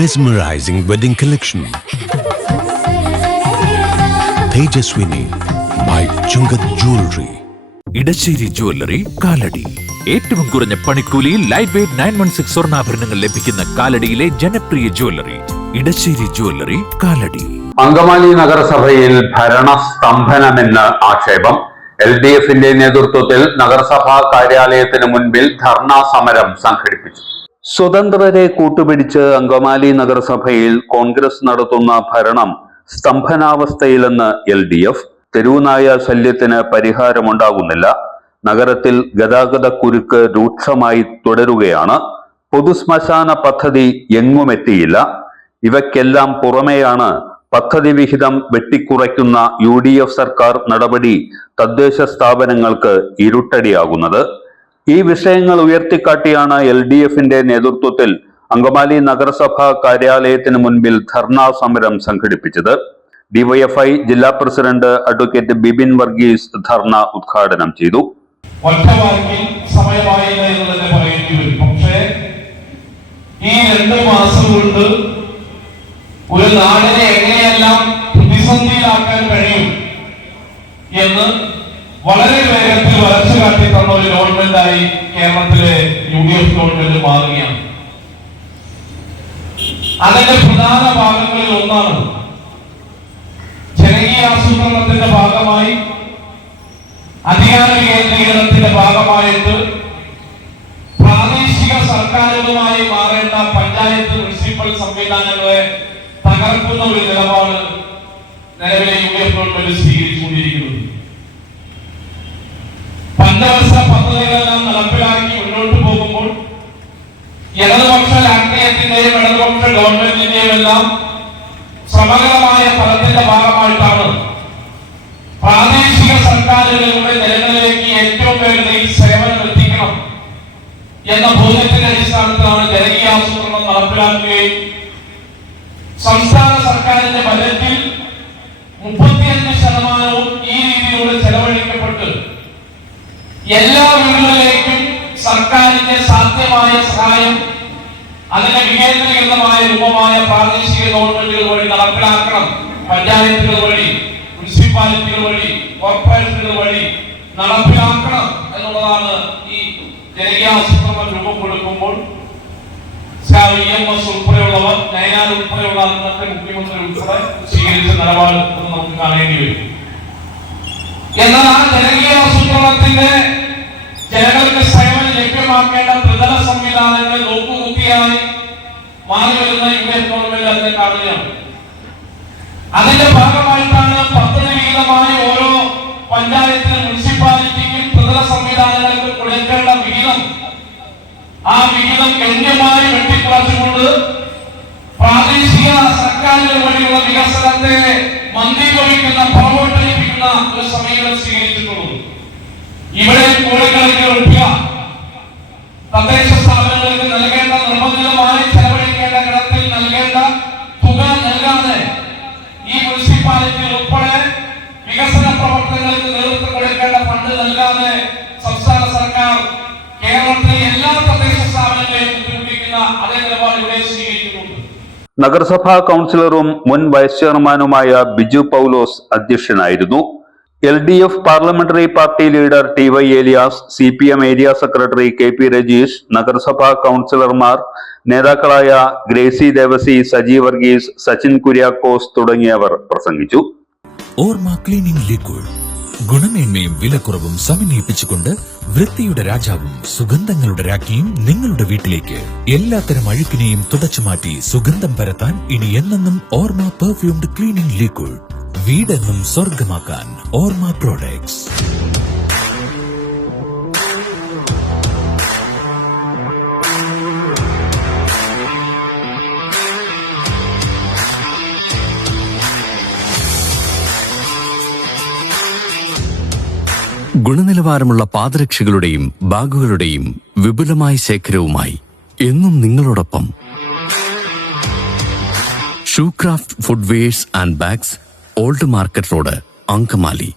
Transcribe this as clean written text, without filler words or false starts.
Mesmerizing wedding collection. Tejaswini by Chungat Jewelry. Edassery jewellery Kalady. ഏറ്റവും കുറഞ്ഞ പണിക്കൂലിയിൽ ലൈറ്റ് വെയ്റ്റ് 916 സ്വർണ്ണാഭരണങ്ങൾ ലഭിക്കുന്ന കാലടിയിലെ ജനപ്രിയ ജ്വല്ലറി ഇടശ്ശേരി ജ്വല്ലറി കാലടി. അങ്കമാലി നഗരസഭയിൽ ഭരണസ്തംഭനമെന്ന് ആക്ഷേപം. LDFന്റെ നേതൃത്വത്തിൽ നഗരസഭാ കാര്യാലയത്തിന് മുൻപിൽ ധർണാ സമരം സംഘടിപ്പിച്ചു. സ്വതന്ത്രരെ കൂട്ടുപിടിച്ച് അങ്കമാലി നഗരസഭയിൽ കോൺഗ്രസ് നടത്തുന്ന ഭരണം സ്തംഭനാവസ്ഥയിലെന്ന് LDF. തെരുവുനായ ശല്യത്തിന് പരിഹാരമുണ്ടാകുന്നില്ല. നഗരത്തിൽ ഗതാഗത കുരുക്ക് രൂക്ഷമായി തുടരുകയാണ്. പൊതുശ്മശാന പദ്ധതി എങ്ങുമെത്തിയില്ല. ഇവയ്ക്കെല്ലാം പുറമെയാണ് പദ്ധതി വിഹിതം വെട്ടിക്കുറയ്ക്കുന്ന UDF സർക്കാർ നടപടി തദ്ദേശ സ്ഥാപനങ്ങൾക്ക് ഇരുട്ടടിയാകുന്നത്. ഈ വിഷയങ്ങൾ ഉയർത്തിക്കാട്ടിയാണ് LDFന്റെ നേതൃത്വത്തിൽ അങ്കമാലി നഗരസഭാ കാര്യാലയത്തിന് മുൻപിൽ ധർണാ സമരം സംഘടിപ്പിച്ചത്. DYFI ജില്ലാ പ്രസിഡന്റ് അഡ്വക്കേറ്റ് ബിബിൻ വർഗീസ് ധർണ ഉദ്ഘാടനം ചെയ്തു. പക്ഷേ ഈ 2 മാസം കൊണ്ട് ഒരു നാടിനെ എങ്ങനെയെല്ലാം പ്രതിസന്ധിയിലാക്കാൻ കഴിയും എന്ന് വളരെ വേഗത്തിൽ വരച്ചു കാട്ടി തന്ന ഒരു ഗവൺമെന്റായി കേരളത്തിലെ UDF ഗവൺമെന്റ് മാറുകയാണ്. അതിന്റെ പ്രധാന ഭാഗങ്ങളിൽ ഒന്നാണ് ജനകീയ ആസൂത്രണത്തിന്റെ ഭാഗമായി അധികാര കേന്ദ്രീകരണത്തിന്റെ ഭാഗമായിട്ട് പ്രാദേശിക സർക്കാരുകളുമായി മാറേണ്ട പഞ്ചായത്ത് മുനിസിപ്പൽ സംവിധാനങ്ങളെ തകർക്കുന്ന ഒരു നിലപാട് നിലവിലെ UDF ഗവൺമെന്റ് സ്വീകരിച്ചുകൊണ്ടിരിക്കുന്നത്. പഞ്ചവർഷ പദ്ധതികളെല്ലാം നടപ്പിലാക്കി മുന്നോട്ട് പോകുമ്പോൾ ഇടതുപക്ഷ രാഷ്ട്രീയത്തിന്റെയും ഇടതുപക്ഷ ഗവൺമെന്റിന്റെയും എല്ലാം സമഗ്രമായ ഫലത്തിന്റെ ഭാഗമായിട്ടാണ് പ്രാദേശിക സർക്കാരുകളുടെ ജനങ്ങളിലേക്ക് ഏറ്റവും വേഗതയിൽ സേവനം എത്തിക്കണം എന്ന ബോധ്യത്തിന്റെ അടിസ്ഥാനത്തിലാണ് ജനകീയ ആസൂത്രണം നടപ്പിലാക്കുകയും സംസ്ഥാന സർക്കാരിന്റെ ബജറ്റിൽ 35% ഈ രീതിയിലൂടെ ചെലവഴിക്കപ്പെട്ട് എല്ലാ വീടുകളിലേക്കും സർക്കാരിന്റെ സാധ്യമായ സഹായം അതിന്റെ വികേന്ദ്രീകൃതമായ രൂപമായ പ്രാദേശിക ഗവൺമെന്റുകൾ വഴി നടപ്പിലാക്കണം. പഞ്ചായത്തുകൾ വഴി, മുനിസിപ്പാലിറ്റികൾ വഴി, കോർപ്പറേഷനുകൾ വഴി നടപ്പിലാക്കണം എന്നുള്ളതാണ് ഈ ജനകീയ ആസൂത്രണം രൂപം കൊടുക്കുമ്പോൾ EMS ഉൾപ്പെടെയുള്ളവർ, നയനാർ ഉൾപ്പെടെയുള്ള അന്നത്തെ മുഖ്യമന്ത്രി ഉൾപ്പെടെ സ്വീകരിച്ച നിലപാട് നമുക്ക് കാണേണ്ടി വരും. എന്നാൽ ആ ജനകീയ ആസൂത്രണത്തിന്റെ ജനങ്ങൾക്ക് സേവനം ലഭ്യമാക്കേണ്ട ത്രിതല സംവിധാനങ്ങൾ നോക്കുകുത്തിയായി മാറി വരുന്ന UDF ഗവൺമെന്റ് അതിനെ കാണുകയാണ്. അതിന്റെ ഭാഗമായിട്ടാണ് പദ്ധതി വിഹിതമായി ഓരോ പഞ്ചായത്തിനും മുനിസിപ്പാലിറ്റിക്കും ത്രിതല സംവിധാനങ്ങൾക്ക് കൊടുക്കേണ്ട വിഹിതം, ആ വിഹിതം ഗണ്യമായി വെട്ടിക്കുറച്ചുകൊണ്ട് പ്രാദേശിക സർക്കാരുകൾ വഴിയുള്ള വികസനത്തെ മന്ദീഭവിക്കുന്ന, പുറകോട്ടടിപ്പിക്കുന്ന ഒരു സമീപനം സ്വീകരിച്ചിട്ടുള്ളത്. ഇവിടെ കോടിക്കണക്കിന് രൂപ തദ്ദേശ സ്ഥാപനങ്ങൾക്ക് നൽകേണ്ട, നിർബന്ധിതമായി ചെലവഴിക്കേണ്ട ഗണത്തിൽ നൽകേണ്ട തുക നൽകാതെ ഈ മുനിസിപ്പാലിറ്റികൾ ഉൾപ്പെടെ വികസന പ്രവർത്തനങ്ങൾക്ക് നേതൃത്വം കൊടുക്കേണ്ട ഫണ്ട് നൽകാതെ സംസ്ഥാന സർക്കാർ കേരളത്തിലെ എല്ലാ തദ്ദേശ സ്ഥാപനങ്ങളെയും ബുദ്ധിമുട്ടിക്കുന്ന അതേ നിലപാട് ഇവിടെ സ്വീകരിക്കുന്നുണ്ട്. നഗരസഭാ കൗൺസിലറും മുൻ വൈസ് ചെയർമാനുമായ ബിജു പൗലോസ് അധ്യക്ഷനായിരുന്നു. LDF parliamentary party leader TY Elias, CPM area secretary KP Rajeesh, നഗരസഭാ കൗൺസിലർമാർ, നേതാക്കളായ ഗ്രേസി ദേവസി, സജി വർഗീസ്, സച്ചിൻ കുര്യാക്കോസ് തുടങ്ങിയവർ പ്രസംഗിച്ചു. ഓർമ്മ ക്ലീനിംഗ് ലിക്വിഡ് ഗുണമേന്മയും വിലക്കുറവും സമന്വയിപ്പിച്ചുകൊണ്ട് വൃത്തിയുടെ രാജാവും സുഗന്ധങ്ങളുടെ രാജ്ഞിയും നിങ്ങളുടെ വീട്ടിലേക്ക്. എല്ലാത്തരം അഴുക്കിനെയും തുടച്ചുമാറ്റി സുഗന്ധം പരത്താൻ ഇനി എന്നെന്നും ഓർമ്മ പെർഫ്യൂംഡ് ക്ലീനിംഗ് ലിക്വിഡ്. വീടെന്നും സ്വർഗമാക്കാൻ ഓർമ്മ പ്രോഡക്ട്സ്. ഗുണനിലവാരമുള്ള പാദരക്ഷകളുടെയും ബാഗുകളുടെയും വിപുലമായ ശേഖരവുമായി എന്നും നിങ്ങളോടൊപ്പം Shoecraft footwears and bags, Old Market Road, Angamaly.